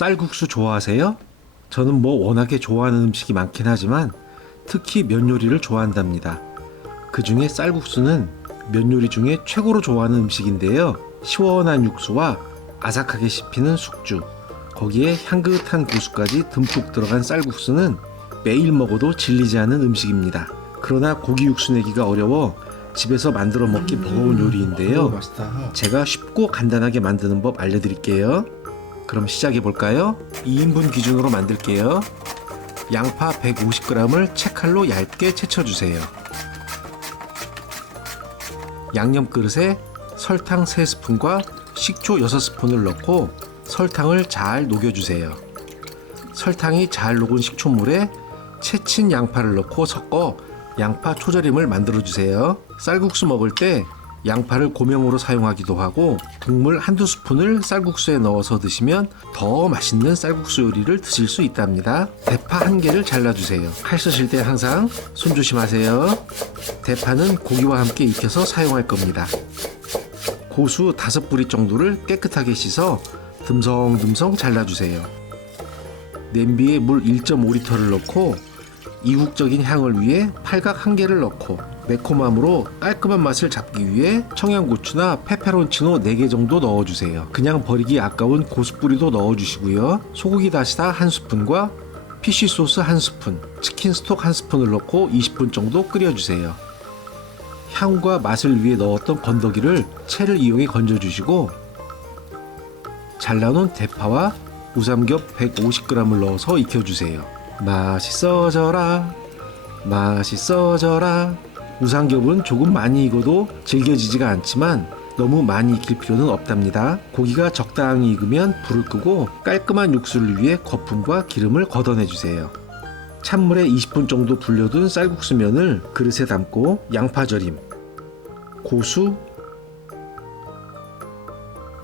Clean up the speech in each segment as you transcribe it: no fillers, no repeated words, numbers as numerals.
쌀국수 좋아하세요? 저는 뭐 워낙에 좋아하는 음식이 많긴 하지만 특히 면 요리를 좋아한답니다. 그 중에 쌀국수는 면 요리 중에 최고로 좋아하는 음식인데요. 시원한 육수와 아삭하게 씹히는 숙주, 거기에 향긋한 고수까지 듬뿍 들어간 쌀국수는 매일 먹어도 질리지 않은 음식입니다. 그러나 고기 육수 내기가 어려워 집에서 만들어 먹기 버거운 요리인데요. 맛있다. 제가 쉽고 간단하게 만드는 법 알려드릴게요. 그럼 시작해 볼까요? 2인분 기준으로 만들게요. 양파 150g을 채칼로 얇게 채쳐주세요. 양념 그릇에 설탕 3스푼과 식초 6스푼을 넣고 설탕을 잘 녹여주세요. 설탕이 잘 녹은 식초물에 채친 양파를 넣고 섞어 양파 초절임을 만들어주세요. 쌀국수 먹을 때 양파를 고명으로 사용하기도 하고 국물 한두 스푼을 쌀국수에 넣어서 드시면 더 맛있는 쌀국수 요리를 드실 수 있답니다. 대파 1개를 잘라주세요. 칼 쓰실 때 항상 손 조심하세요. 대파는 고기와 함께 익혀서 사용할 겁니다. 고수 5뿌리 정도를 깨끗하게 씻어 듬성듬성 잘라주세요. 냄비에 물 1.5리터를 넣고 이국적인 향을 위해 팔각 1개를 넣고 매콤함으로 깔끔한 맛을 잡기 위해 청양고추나 페페론치노 4개 정도 넣어주세요. 그냥 버리기 아까운 고수뿌리도 넣어주시고요. 소고기 다시다 1스푼과 피쉬소스 1스푼, 치킨 스톡 1스푼을 넣고 20분 정도 끓여주세요. 향과 맛을 위해 넣었던 건더기를 채를 이용해 건져주시고 잘라놓은 대파와 우삼겹 150g을 넣어서 익혀주세요. 맛있어져라, 맛있어져라. 우삼겹은 조금 많이 익어도 질겨지지가 않지만 너무 많이 익힐 필요는 없답니다. 고기가 적당히 익으면 불을 끄고 깔끔한 육수를 위해 거품과 기름을 걷어내주세요. 찬물에 20분 정도 불려둔 쌀국수면을 그릇에 담고 양파절임, 고수,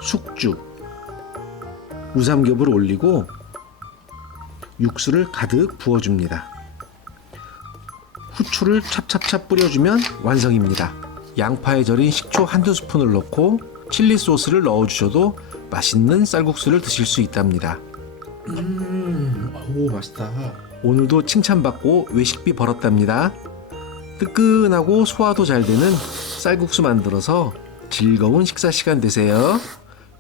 숙주, 우삼겹을 올리고 육수를 가득 부어줍니다. 후추를 찹찹찹 뿌려주면 완성입니다. 양파에 절인 식초 한두 스푼을 넣고 칠리 소스를 넣어주셔도 맛있는 쌀국수를 드실 수 있답니다. 오, 맛있다. 오늘도 칭찬받고 외식비 벌었답니다. 뜨끈하고 소화도 잘 되는 쌀국수 만들어서 즐거운 식사 시간 되세요.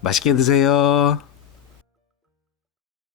맛있게 드세요.